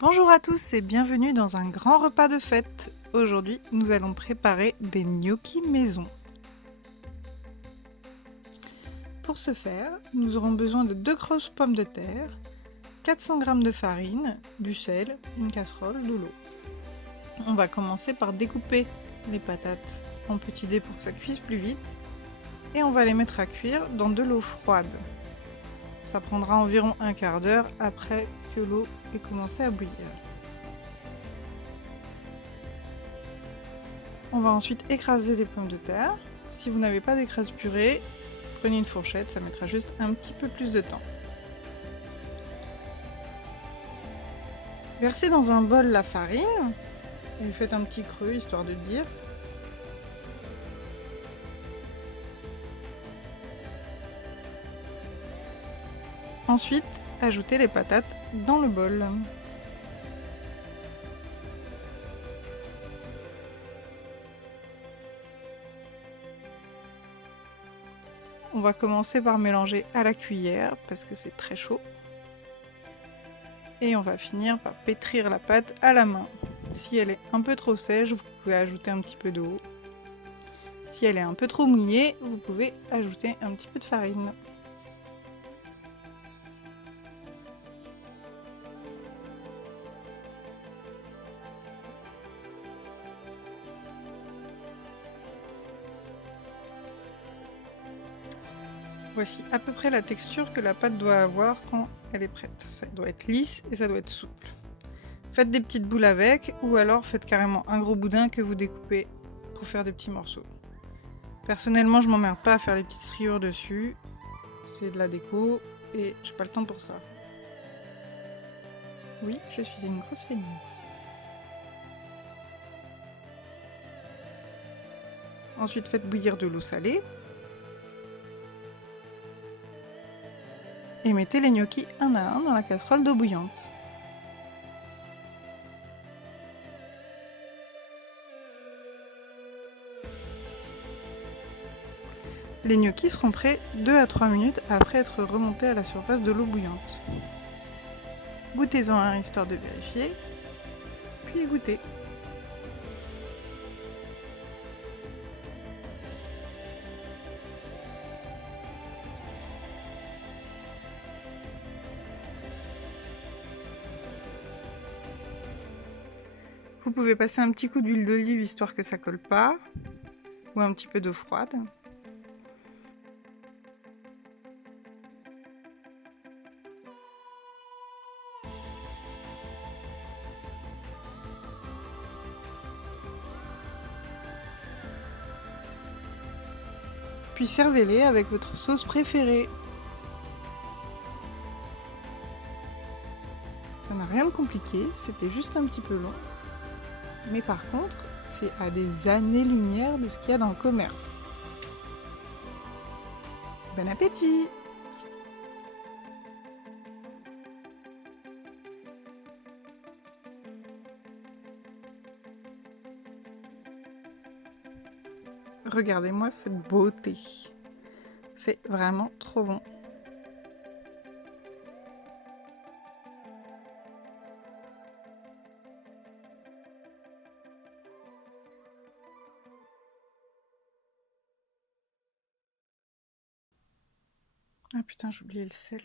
Bonjour à tous et bienvenue dans un grand repas de fête. Aujourd'hui, nous allons préparer des gnocchis maison. Pour ce faire, nous aurons besoin de 2 grosses pommes de terre, 400 g de farine, du sel, une casserole, de l'eau. On va commencer par découper les patates en petits dés pour que ça cuise plus vite et on va les mettre à cuire dans de l'eau froide. Ça prendra environ un quart d'heure après que l'eau ait commencé à bouillir. On va ensuite écraser les pommes de terre. Si vous n'avez pas d'écrase purée, prenez une fourchette, ça mettra juste un petit peu plus de temps. Versez dans un bol la farine et faites un petit creux histoire de dire. Ensuite, ajoutez les patates dans le bol. On va commencer par mélanger à la cuillère parce que c'est très chaud. Et on va finir par pétrir la pâte à la main. Si elle est un peu trop sèche, vous pouvez ajouter un petit peu d'eau. Si elle est un peu trop mouillée, vous pouvez ajouter un petit peu de farine. Voici à peu près la texture que la pâte doit avoir quand elle est prête. Ça doit être lisse et ça doit être souple. Faites des petites boules avec ou alors faites carrément un gros boudin que vous découpez pour faire des petits morceaux. Personnellement, je m'emmerde pas à faire les petites striures dessus. C'est de la déco et j'ai pas le temps pour ça. Oui, je suis une grosse feignasse. Ensuite, faites bouillir de l'eau salée. Et mettez les gnocchis un à un dans la casserole d'eau bouillante. Les gnocchis seront prêts 2 à 3 minutes après être remontés à la surface de l'eau bouillante. Goûtez-en un histoire de vérifier, puis égouttez. Vous pouvez passer un petit coup d'huile d'olive histoire que ça colle pas, ou un petit peu d'eau froide. Puis servez-les avec votre sauce préférée. Ça n'a rien de compliqué, c'était juste un petit peu long. Mais par contre, c'est à des années-lumière de ce qu'il y a dans le commerce. Bon appétit! Regardez-moi cette beauté. C'est vraiment trop bon. Ah putain, j'ai oublié le sel.